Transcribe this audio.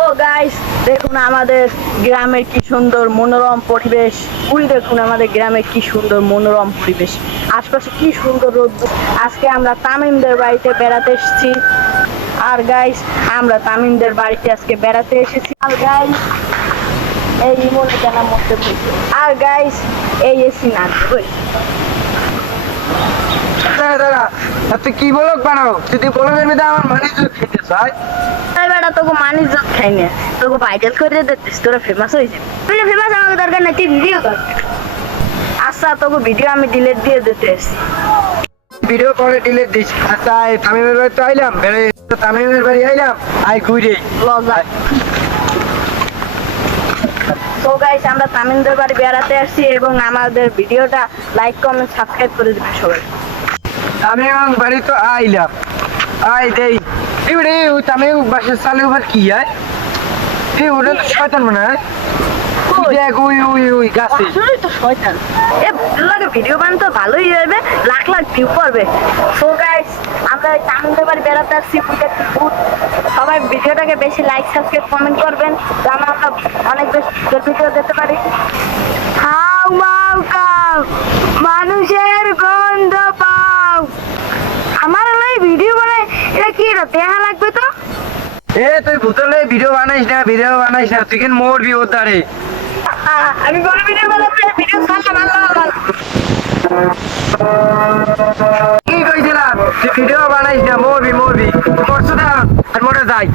তো গাইস দেখুন আমাদের গ্রামের কি সুন্দর মনোরম পরিবেশ। ওই দেখুন আমাদের গ্রামের কি সুন্দর মনোরম পরিবেশ, আশপাশে কি সুন্দর রোদ। আজকে আমরা তামিমদের বাড়িতে বেড়াতে এসেছি। আর গাইস আমরা তামিমদের বাড়িতে আজকে বেড়াতে এসেছি। আর গাইস এই ইমোনে জানার মধ্যে বলছে। আর গাইস এই এসি না তুই কি বলক বানাও যদি বলকের মধ্যে আমার মানে খেতে চাই বেটা তোকে মানিস খাই না, তোকে ভাইরাল করে দিচ্ছিস, তোরা ফেমাস হয়েছে। তুই ফেমাস আমাকে দরকার নাই, তুই ভিডিও কর। আচ্ছা তোকে ভিডিও আমি ডিলিট দিয়ে দিতে এসছি। ভিডিও করে ডিলিট দিস। আচ্ছা এই তামিমের বাড়ি তো আইলাম, তামিমের বাড়ি আইলাম আই ঘুরে লজার। তো গাইস আমরা তামিমদের বাড়ি বেড়াতে আসছি এবং আমাদের ভিডিওটা লাইক কমেন্ট সাবস্ক্রাইব করে দিবেন সবাই। তামিম বাড়ি তো আইলাম আই দেই এবারে ওই তামিম বাসার চালে উপর কি হয় ওটা তো শয়তান মনে হয়। দেখ ওই ওই ওই গাছে আসলেই তো শয়তান। এ লাগে ভিডিও বানাতে ভালোই হবে, লাখ লাখ ভিউ করবে। সো গাইস আমরা এই তামিমদের বাড়ি বেড়াতে আসছি, সবাই ভিডিওটাকে বেশি লাইক সাবস্ক্রাইব কমেন্ট করবেন যেন আমরা অনেক বেশি ভিডিও দিতে পারি। হাউ মাউ কাউ মানুষের গন্ধ পাও। আমার এই ভিডিও বানাই এটা কি দেখা লাগবে তো। এ তুই ভূতলে ভিডিও বানাইস না তুই কেন মরবি ওর দ্বারে। আমি কোনো ভিডিও বানাবো, ভিডিও ছাড়লাম আল্লাহ। কি কইছিলাম তুই ভিডিও বানাইস না মরবি মরছো না আর মরে যাই।